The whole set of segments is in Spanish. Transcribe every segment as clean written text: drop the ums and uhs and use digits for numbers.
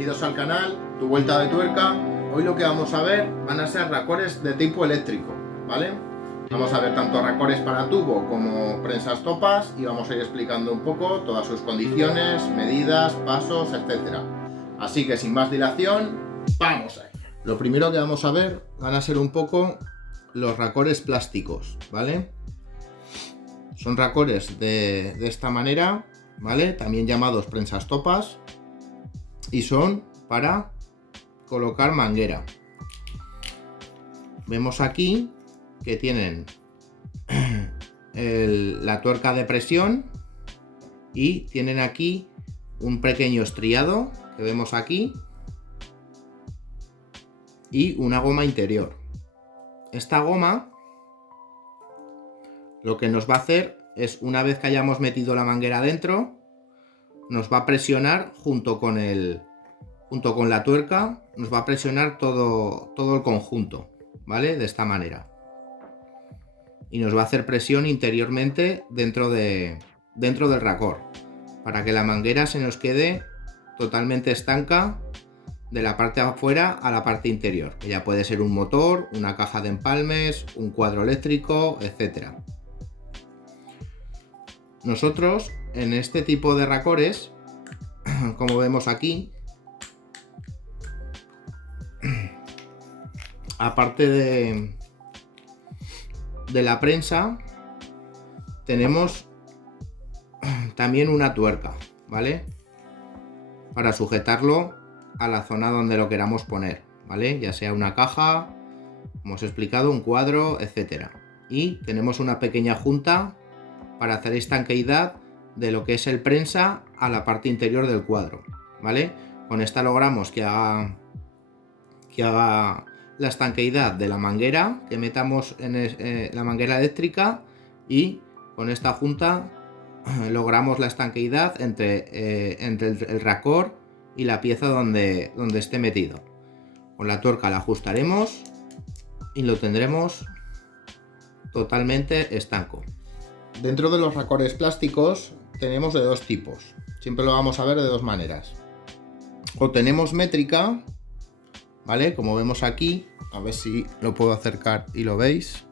bienvenidos al canal, tu vuelta de tuerca. Hoy lo que vamos a ver van a ser racores de tipo eléctrico, ¿vale? Vamos a ver tanto racores para tubo como prensas topas y vamos a ir explicando un poco todas sus condiciones, medidas, pasos, etcétera. Así que sin más dilación, ¡vamos ahí! Lo primero que vamos a ver van a ser un poco los racores plásticos, ¿vale? Son racores de esta manera, ¿vale? También llamados prensas topas, y son para colocar manguera. Vemos aquí que tienen la tuerca de presión y tienen aquí un pequeño estriado que vemos aquí y una goma interior. Esta goma lo que nos va a hacer es, una vez que hayamos metido la manguera dentro, nos va a presionar junto con la tuerca, nos va a presionar todo el conjunto, ¿vale? De esta manera. Y nos va a hacer presión interiormente dentro del racor, para que la manguera se nos quede totalmente estanca de la parte de afuera a la parte interior, que ya puede ser un motor, una caja de empalmes, un cuadro eléctrico, etcétera. Nosotros en este tipo de racores, como vemos aquí, aparte de la prensa, tenemos también una tuerca, ¿vale? Para sujetarlo a la zona donde lo queramos poner, ¿vale? Ya sea una caja, como os he explicado, un cuadro, etcétera. Y tenemos una pequeña junta para hacer estanqueidad de lo que es el prensa a la parte interior del cuadro, ¿vale? Con esta logramos que haga la estanqueidad de la manguera, que metamos en la manguera eléctrica, y con esta junta logramos la estanqueidad entre el racor y la pieza donde esté metido. Con la tuerca la ajustaremos y lo tendremos totalmente estanco. Dentro de los racores plásticos tenemos de dos tipos. Siempre lo vamos a ver de dos maneras. O tenemos métrica, ¿vale? Como vemos aquí, a ver si lo puedo acercar y lo veis.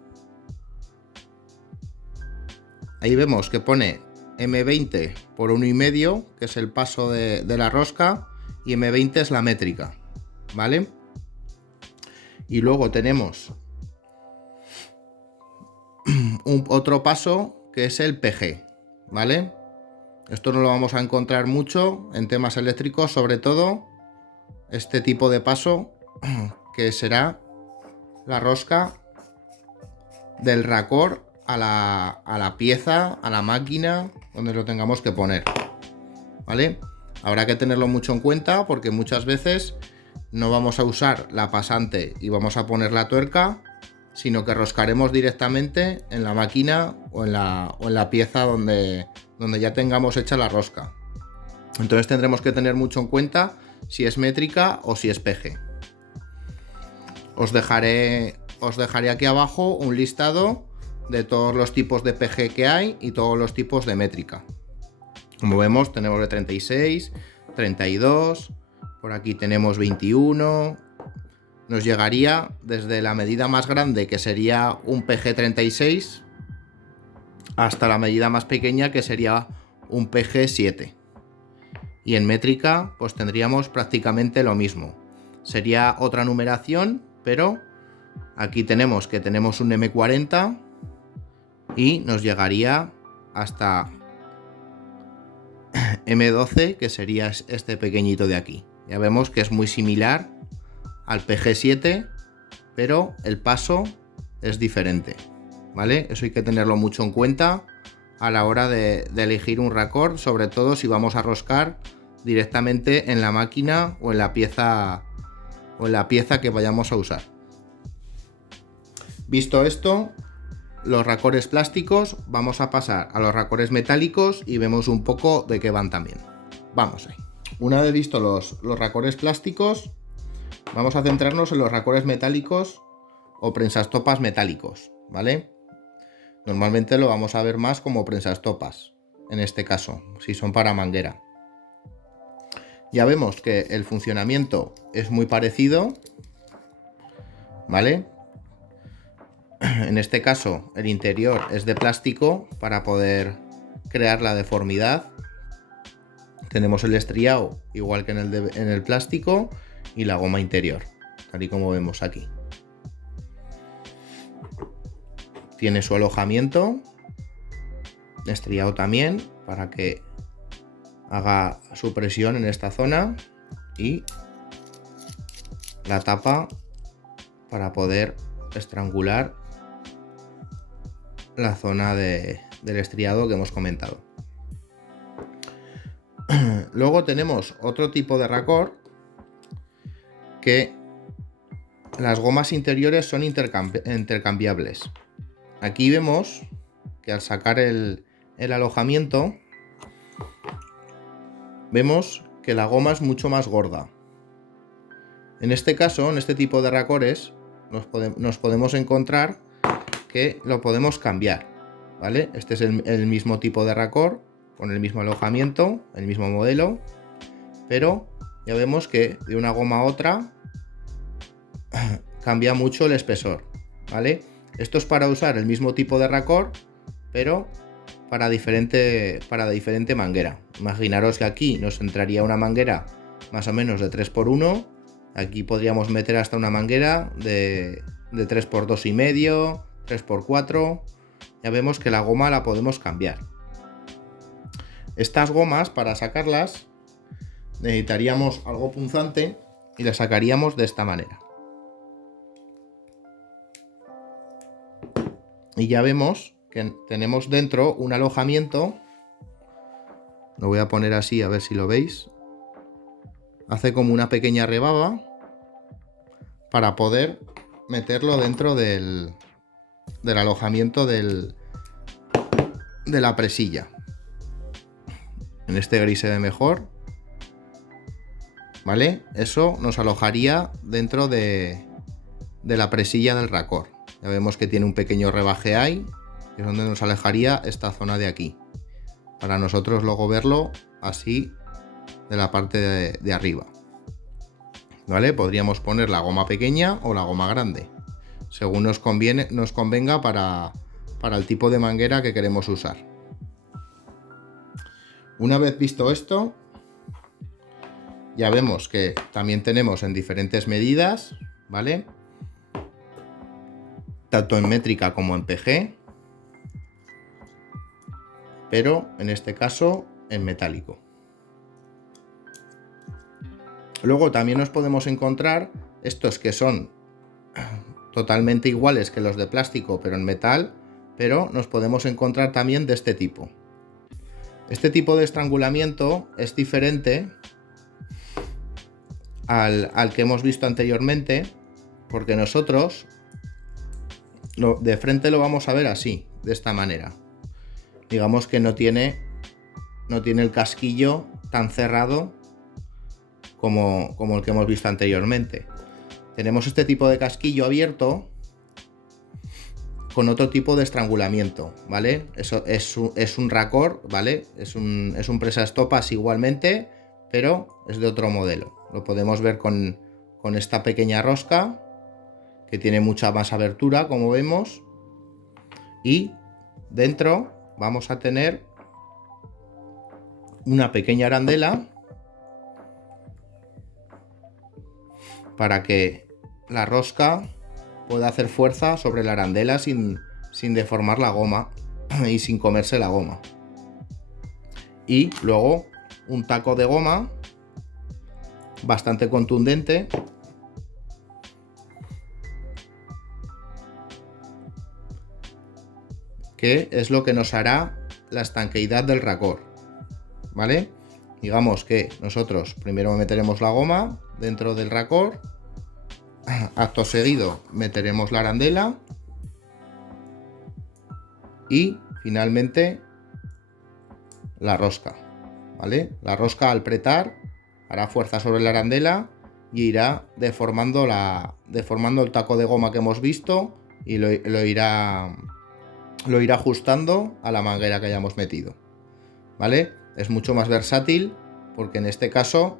Ahí vemos que pone M20 por 1,5, que es el paso de la rosca, y M20 es la métrica, ¿vale? Y luego tenemos otro paso que es el PG, ¿vale? Esto no lo vamos a encontrar mucho en temas eléctricos, sobre todo este tipo de paso, que será la rosca del racor a la pieza, a la máquina, donde lo tengamos que poner, ¿vale? Habrá que tenerlo mucho en cuenta, porque muchas veces no vamos a usar la pasante y vamos a poner la tuerca, sino que roscaremos directamente en la máquina o en la pieza donde ya tengamos hecha la rosca. Entonces tendremos que tener mucho en cuenta si es métrica o si es PG. Os dejaré aquí abajo un listado de todos los tipos de PG que hay y todos los tipos de métrica. Como vemos, tenemos de 36, 32, por aquí tenemos 21. Nos llegaría desde la medida más grande, que sería un PG 36, hasta la medida más pequeña, que sería un PG 7. Y en métrica pues tendríamos prácticamente lo mismo. Sería otra numeración, pero aquí tenemos un M40 y nos llegaría hasta M12, que sería este pequeñito de aquí. Ya vemos que es muy similar al PG7, pero el paso es diferente, ¿vale? Eso hay que tenerlo mucho en cuenta a la hora de elegir un racor, sobre todo si vamos a roscar directamente en la máquina o en la pieza que vayamos a usar. Visto esto, los racores plásticos, vamos a pasar a los racores metálicos y vemos un poco de qué van también. Vamos ahí. Una vez visto los racores plásticos, vamos a centrarnos en los racores metálicos o prensas topas metálicos, ¿vale? Normalmente lo vamos a ver más como prensas topas, en este caso, si son para manguera. Ya vemos que el funcionamiento es muy parecido, ¿vale? En este caso el interior es de plástico para poder crear la deformidad. Tenemos el estriado igual que en el plástico y la goma interior, tal y como vemos aquí. Tiene su alojamiento, estriado también, para que haga su presión en esta zona, y la tapa para poder estrangular la zona del estriado que hemos comentado. Luego tenemos otro tipo de racor, que las gomas interiores son intercambiables. Aquí vemos que al sacar el alojamiento, vemos que la goma es mucho más gorda. En este caso, en este tipo de racores, nos podemos encontrar que lo podemos cambiar, ¿vale? Este es el mismo tipo de racor, con el mismo alojamiento, el mismo modelo, pero ya vemos que de una goma a otra cambia mucho el espesor, ¿vale? Esto es para usar el mismo tipo de racor, pero para diferente manguera. Imaginaros que aquí nos entraría una manguera más o menos de 3x1, aquí podríamos meter hasta una manguera de 3x2,5, 3x4. Ya vemos que la goma la podemos cambiar. Estas gomas, para sacarlas, necesitaríamos algo punzante y las sacaríamos de esta manera. Y ya vemos que tenemos dentro un alojamiento. Lo voy a poner así a ver si lo veis. Hace como una pequeña rebaba para poder meterlo dentro del alojamiento de la presilla. En este gris se ve mejor, ¿vale? Eso nos alojaría dentro de la presilla del racor. Ya vemos que tiene un pequeño rebaje ahí, que es donde nos alejaría esta zona de aquí, para nosotros luego verlo así de la parte de arriba, ¿vale? Podríamos poner la goma pequeña o la goma grande, según nos convenga para el tipo de manguera que queremos usar. Una vez visto esto, ya vemos que también tenemos en diferentes medidas, ¿vale? Tanto en métrica como en PG, pero en este caso en metálico. Luego también nos podemos encontrar estos que son totalmente iguales que los de plástico, pero en metal, pero nos podemos encontrar también de este tipo. Este tipo de estrangulamiento es diferente al que hemos visto anteriormente, porque nosotros de frente lo vamos a ver así, de esta manera. Digamos que no tiene el casquillo tan cerrado como el que hemos visto anteriormente. Tenemos este tipo de casquillo abierto con otro tipo de estrangulamiento, ¿vale? Eso es un racor, ¿vale? Es un presa estopas igualmente, pero es de otro modelo. Lo podemos ver con esta pequeña rosca, que tiene mucha más abertura, como vemos, y dentro vamos a tener una pequeña arandela para que la rosca pueda hacer fuerza sobre la arandela sin deformar la goma y sin comerse la goma. Y luego un taco de goma bastante contundente, que es lo que nos hará la estanqueidad del racor, ¿vale? Digamos que nosotros primero meteremos la goma dentro del racor, acto seguido meteremos la arandela y finalmente la rosca, ¿vale? La rosca, al apretar, hará fuerza sobre la arandela y irá deformando el taco de goma que hemos visto, y lo irá ajustando a la manguera que hayamos metido, ¿vale? Es mucho más versátil porque en este caso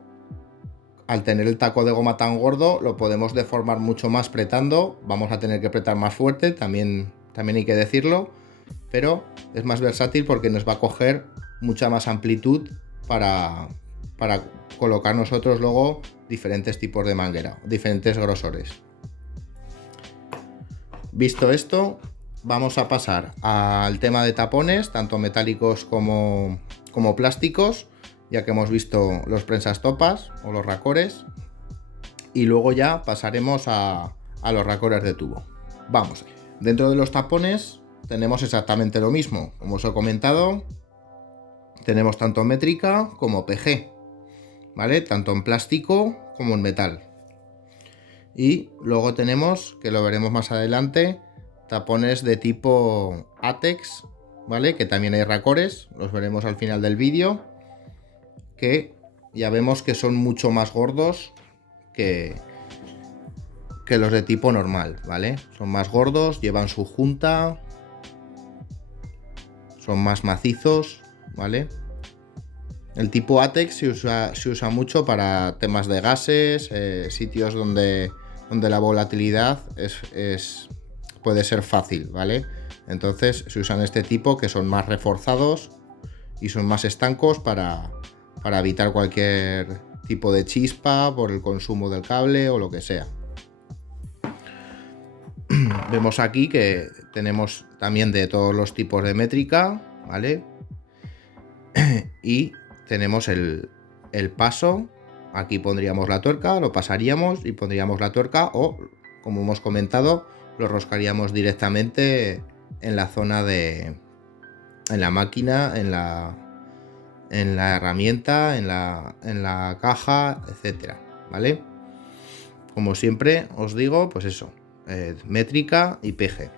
al tener el taco de goma tan gordo, lo podemos deformar mucho más apretando. Vamos a tener que apretar más fuerte, también hay que decirlo, pero es más versátil porque nos va a coger mucha más amplitud para colocar nosotros luego diferentes tipos de manguera, diferentes grosores. Visto esto, vamos a pasar al tema de tapones, tanto metálicos como plásticos, ya que hemos visto los prensastopas o los racores, y luego ya pasaremos a los racores de tubo. Vamos, dentro de los tapones tenemos exactamente lo mismo, como os he comentado, tenemos tanto métrica como PG, ¿vale? Tanto en plástico como en metal. Y luego tenemos, que lo veremos más adelante, tapones de tipo ATEX, ¿vale? Que también hay racores, los veremos al final del vídeo, que ya vemos que son mucho más gordos que los de tipo normal, ¿vale? Son más gordos, llevan su junta, son más macizos, ¿vale? El tipo ATEX se usa mucho para temas de gases, sitios donde la volatilidad puede ser fácil, ¿vale? Entonces se usan este tipo, que son más reforzados y son más estancos para evitar cualquier tipo de chispa por el consumo del cable o lo que sea. Vemos aquí que tenemos también de todos los tipos de métrica, ¿vale? Y tenemos el paso. Aquí pondríamos la tuerca, lo pasaríamos y pondríamos la tuerca, o como hemos comentado, lo roscaríamos directamente en la zona en la máquina, en la herramienta, en la caja, etcétera, ¿vale? Como siempre os digo, pues eso, métrica y PG,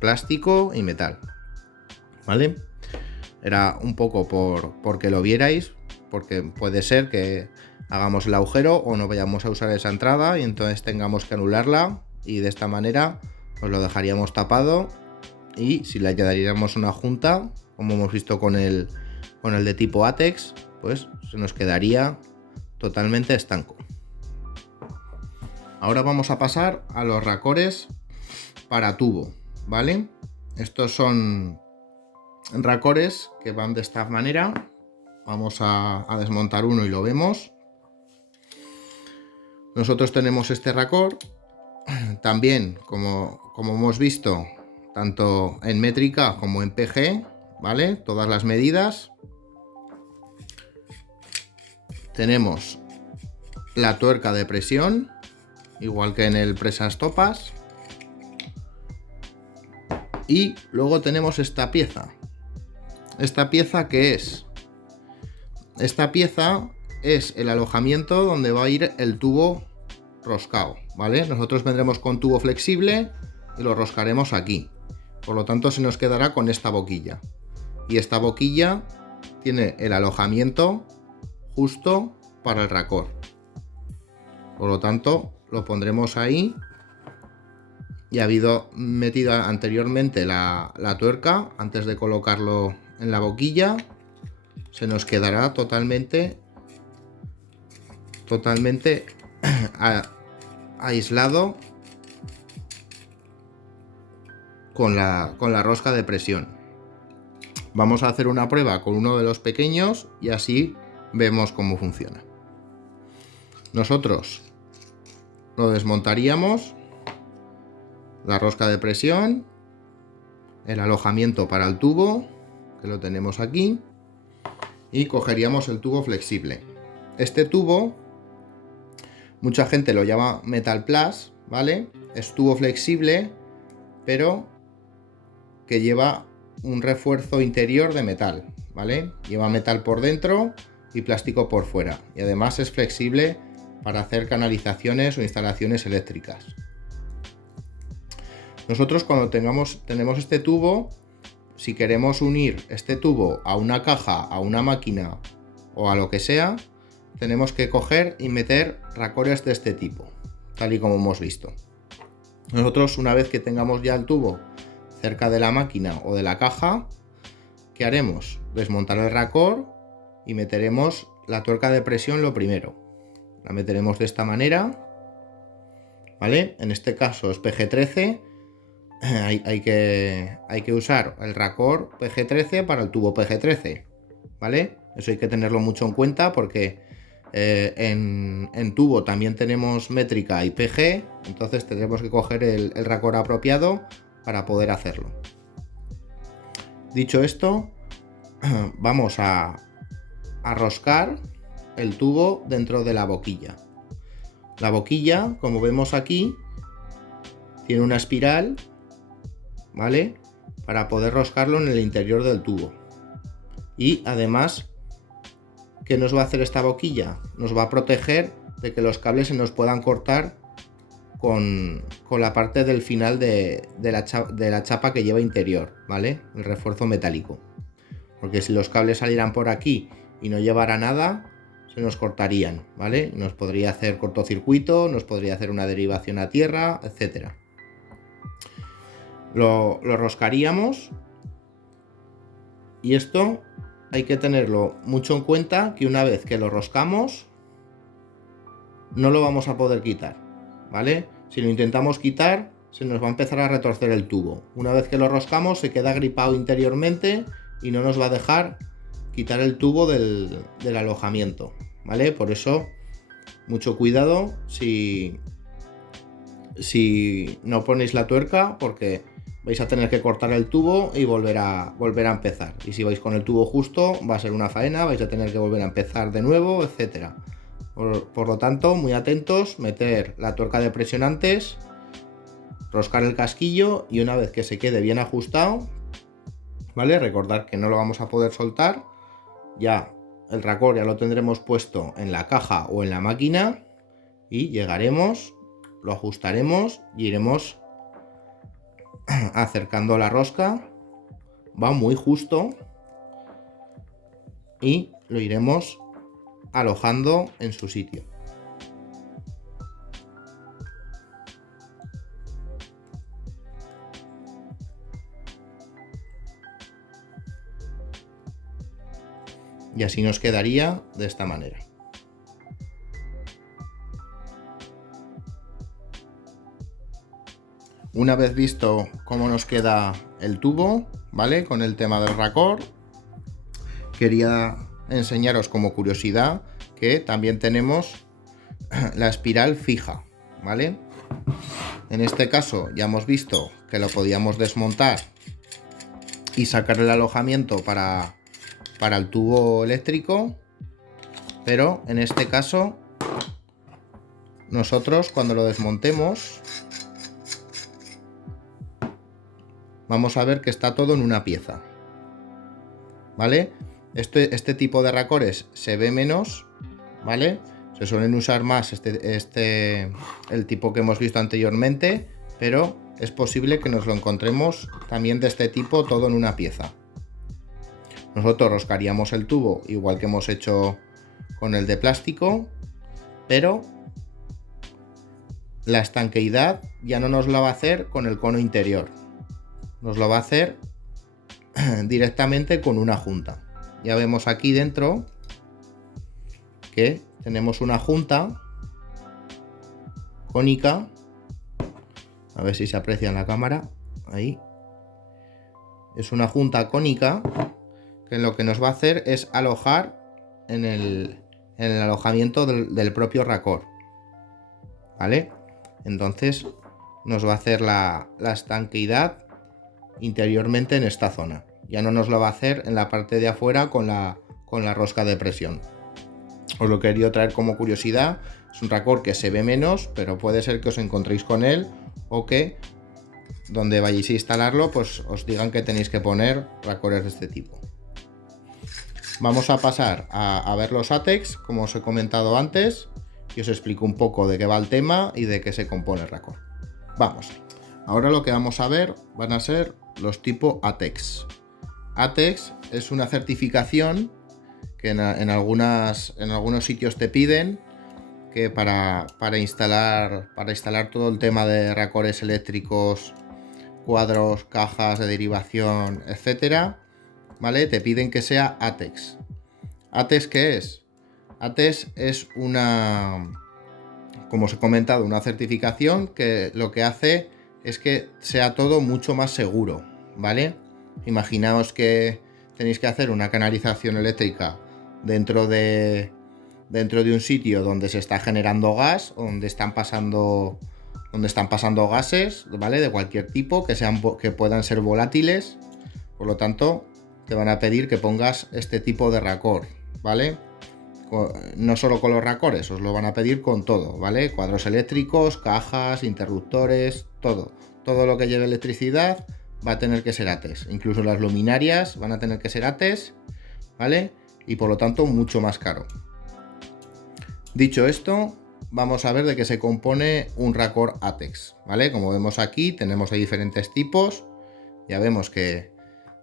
plástico y metal, ¿vale? Era un poco por que lo vierais, porque puede ser que hagamos el agujero o no vayamos a usar esa entrada y entonces tengamos que anularla, y de esta manera pues lo dejaríamos tapado, y si le añadiríamos una junta, como hemos visto con el de tipo ATEX, pues se nos quedaría totalmente estanco. Ahora vamos a pasar a los racores para tubo, ¿vale? Estos son racores que van de esta manera. Vamos a desmontar uno y lo vemos. Nosotros tenemos este racor, también como hemos visto, tanto en métrica como en PG, ¿vale? Todas las medidas. Tenemos la tuerca de presión, igual que en el presastopas. Y luego tenemos esta pieza. ¿Esta pieza qué es? Esta pieza es el alojamiento donde va a ir el tubo roscado, ¿vale? Nosotros vendremos con tubo flexible y lo roscaremos aquí. Por lo tanto, se nos quedará con esta boquilla. Y esta boquilla tiene el alojamiento justo para el racor. Por lo tanto, lo pondremos ahí. Y ha habido metido anteriormente la tuerca antes de colocarlo en la boquilla. Se nos quedará totalmente aislado con la rosca de presión. Vamos a hacer una prueba con uno de los pequeños y así vemos cómo funciona. Nosotros lo desmontaríamos, la rosca de presión, el alojamiento para el tubo, que lo tenemos aquí, y cogeríamos el tubo flexible. Este tubo, mucha gente lo llama Metal Plus, ¿vale? Es tubo flexible, pero que lleva un refuerzo interior de metal, ¿vale? Lleva metal por dentro y plástico por fuera, y además es flexible para hacer canalizaciones o instalaciones eléctricas. Nosotros cuando tenemos este tubo, si queremos unir este tubo a una caja, a una máquina o a lo que sea, tenemos que coger y meter racores de este tipo, tal y como hemos visto. Nosotros, una vez que tengamos ya el tubo cerca de la máquina o de la caja, ¿qué haremos? Desmontar el racor y meteremos la tuerca de presión lo primero. La meteremos de esta manera, ¿vale? En este caso es PG13. Hay que usar el racor PG13 para el tubo PG13, ¿vale? Eso hay que tenerlo mucho en cuenta porque en tubo también tenemos métrica y PG, entonces tendremos que coger el racor apropiado para poder hacerlo. Dicho esto, vamos a roscar el tubo dentro de la boquilla. La boquilla, como vemos aquí, tiene una espiral, ¿vale? Para poder roscarlo en el interior del tubo. Y además, ¿qué nos va a hacer esta boquilla? Nos va a proteger de que los cables se nos puedan cortar con la parte del final de la chapa que lleva interior, ¿vale? El refuerzo metálico. Porque si los cables salieran por aquí y no llevara nada, se nos cortarían, ¿vale? Nos podría hacer cortocircuito, nos podría hacer una derivación a tierra, etcétera. Lo roscaríamos, y esto hay que tenerlo mucho en cuenta, que una vez que lo roscamos no lo vamos a poder quitar, ¿vale? Si lo intentamos quitar se nos va a empezar a retorcer el tubo. Una vez que lo roscamos se queda gripado interiormente y no nos va a dejar quitar el tubo del alojamiento, ¿vale? Por eso mucho cuidado si no ponéis la tuerca, porque vais a tener que cortar el tubo y volver a empezar. Y si vais con el tubo justo, va a ser una faena, vais a tener que volver a empezar de nuevo, etcétera. Por lo tanto, muy atentos, meter la tuerca de presión antes, roscar el casquillo y una vez que se quede bien ajustado, ¿vale? Recordad que no lo vamos a poder soltar, ya el racor ya lo tendremos puesto en la caja o en la máquina y llegaremos, lo ajustaremos y iremos acercando la rosca. Va muy justo y lo iremos alojando en su sitio. Y así nos quedaría de esta manera. Una vez visto cómo nos queda el tubo, ¿vale? Con el tema del racor, quería enseñaros como curiosidad que también tenemos la espiral fija, ¿vale? En este caso ya hemos visto que lo podíamos desmontar y sacar el alojamiento para el tubo eléctrico, pero en este caso nosotros cuando lo desmontemos vamos a ver que está todo en una pieza, ¿vale? Este tipo de racores se ve menos, ¿vale? Se suelen usar más el tipo que hemos visto anteriormente, pero es posible que nos lo encontremos también de este tipo todo en una pieza. Nosotros roscaríamos el tubo igual que hemos hecho con el de plástico, pero la estanqueidad ya no nos la va a hacer con el cono interior, nos lo va a hacer directamente con una junta. Ya vemos aquí dentro que tenemos una junta cónica, a ver si se aprecia en la cámara, ahí es una junta cónica que lo que nos va a hacer es alojar en el alojamiento del propio racor, ¿vale? Entonces nos va a hacer la estanqueidad interiormente en esta zona, ya no nos lo va a hacer en la parte de afuera con la rosca de presión. Os lo quería traer como curiosidad. Es un racor que se ve menos, pero puede ser que os encontréis con él o que donde vayáis a instalarlo pues os digan que tenéis que poner racores de este tipo. Vamos a pasar a ver los ATEX, como os he comentado antes, y os explico un poco de qué va el tema y de qué se compone el racor. Vamos. Ahora lo que vamos a ver van a ser los tipo ATEX. ATEX es una certificación que en algunos sitios te piden que para instalar todo el tema de racores eléctricos, cuadros, cajas de derivación, etcétera, ¿vale? Te piden que sea ATEX. ¿ATEX qué es? ATEX es una, como os he comentado, una certificación que lo que hace es que sea todo mucho más seguro, ¿vale? Imaginaos que tenéis que hacer una canalización eléctrica dentro de un sitio donde se está generando gas, donde están pasando gases, ¿vale? De cualquier tipo, que puedan ser volátiles. Por lo tanto, te van a pedir que pongas este tipo de racor, ¿vale? No solo con los racores, os lo van a pedir con todo, ¿vale? Cuadros eléctricos, cajas, interruptores, todo. Todo lo que lleve electricidad va a tener que ser ATEX. Incluso las luminarias van a tener que ser ATEX, ¿vale? Y por lo tanto, mucho más caro. Dicho esto, vamos a ver de qué se compone un racor ATEX, ¿vale? Como vemos aquí, tenemos ahí diferentes tipos. Ya vemos que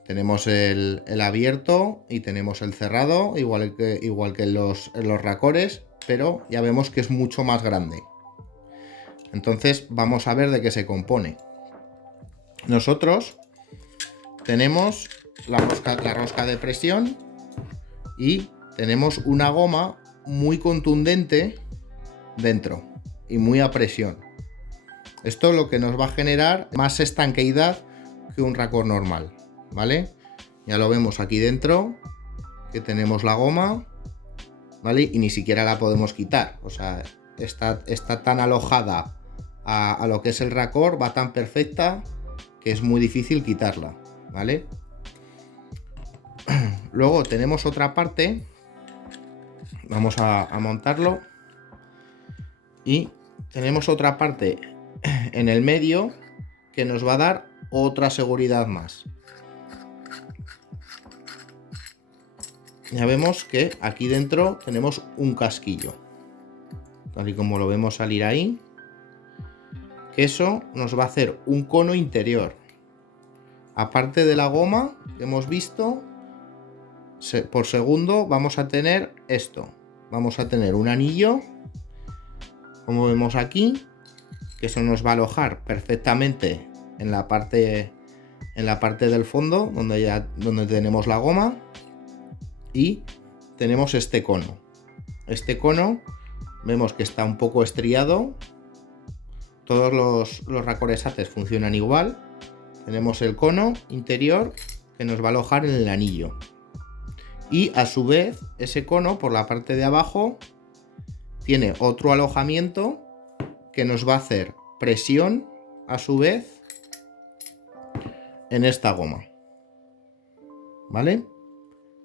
tenemos el abierto y tenemos el cerrado, igual que en los racores, pero ya vemos que es mucho más grande. Entonces vamos a ver de qué se compone. Nosotros tenemos la rosca de presión y tenemos una goma muy contundente dentro y muy a presión. Esto lo que nos va a generar más estanqueidad que un racor normal, ¿vale? Ya lo vemos aquí dentro, que tenemos la goma, ¿vale? Y ni siquiera la podemos quitar, o sea, está tan alojada a lo que es el racor, va tan perfecta que es muy difícil quitarla, ¿vale? Luego tenemos otra parte, vamos a montarlo, y tenemos otra parte en el medio que nos va a dar otra seguridad más. Ya vemos que aquí dentro tenemos un casquillo, tal y como lo vemos salir ahí, que eso nos va a hacer un cono interior. Aparte de la goma que hemos visto, por segundo vamos a tener esto. Vamos a tener un anillo, como vemos aquí, que eso nos va a alojar perfectamente en la parte del fondo, donde tenemos la goma. Y tenemos este cono. Este cono vemos que está un poco estriado. Todos los racores ATEX funcionan igual. Tenemos el cono interior que nos va a alojar en el anillo. Y a su vez, ese cono por la parte de abajo tiene otro alojamiento que nos va a hacer presión a su vez en esta goma. ¿Vale?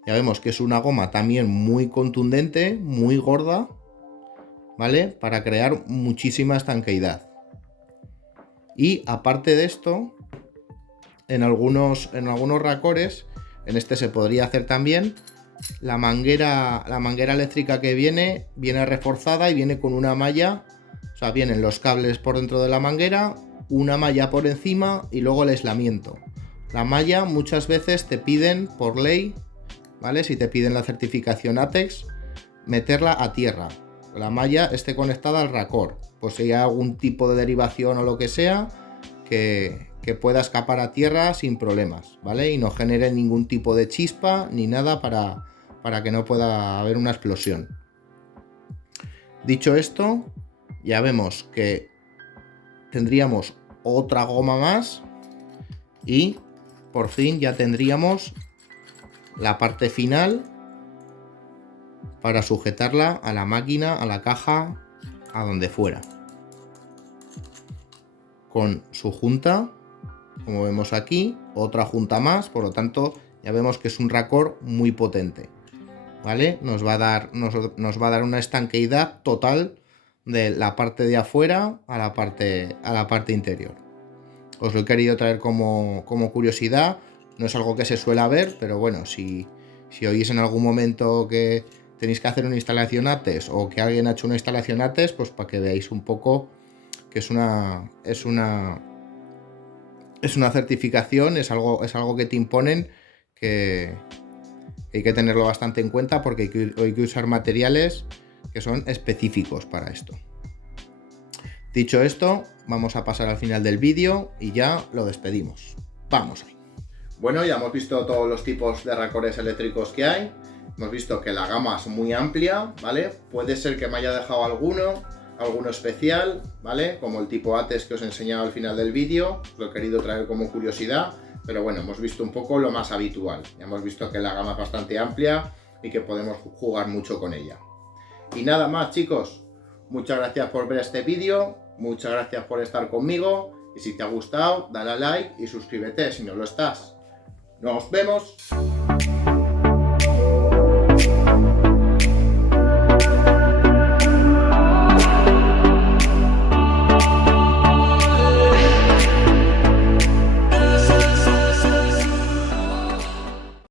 Ya vemos que es una goma también muy contundente, muy gorda, ¿vale? Para crear muchísima estanqueidad. Y aparte de esto, en algunos racores, en este se podría hacer también, la manguera eléctrica que viene reforzada y viene con una malla, o sea, vienen los cables por dentro de la manguera, una malla por encima y luego el aislamiento. La malla muchas veces te piden por ley, ¿vale? Si te piden la certificación ATEX, meterla a tierra. La malla esté conectada al racor, pues si hay algún tipo de derivación o lo que sea, que pueda escapar a tierra sin problemas, ¿vale? Y no genere ningún tipo de chispa ni nada para que no pueda haber una explosión. Dicho esto, ya vemos que tendríamos otra goma más y por fin ya tendríamos la parte final para sujetarla a la máquina, a la caja, a donde fuera. Con su junta, como vemos aquí, otra junta más, por lo tanto ya vemos que es un racor muy potente, ¿vale? Nos va a dar una estanqueidad total de la parte de afuera a la parte interior. Os lo he querido traer como curiosidad. No es algo que se suele ver, pero bueno, si oís en algún momento que tenéis que hacer una instalación ATEX o que alguien ha hecho una instalación ATEX, pues para que veáis un poco que es una certificación, es algo que te imponen, que hay que tenerlo bastante en cuenta porque hay que usar materiales que son específicos para esto. Dicho esto, vamos a pasar al final del vídeo y ya lo despedimos. Vamos ahí. Bueno, ya hemos visto todos los tipos de racores eléctricos que hay. Hemos visto que la gama es muy amplia, ¿vale? Puede ser que me haya dejado alguno especial, ¿vale? Como el tipo ATES que os he enseñado al final del vídeo, lo he querido traer como curiosidad, pero bueno, hemos visto un poco lo más habitual. Ya hemos visto que la gama es bastante amplia y que podemos jugar mucho con ella. Y nada más, chicos, muchas gracias por ver este vídeo, muchas gracias por estar conmigo, y si te ha gustado, dale a like y suscríbete si no lo estás. ¡Nos vemos!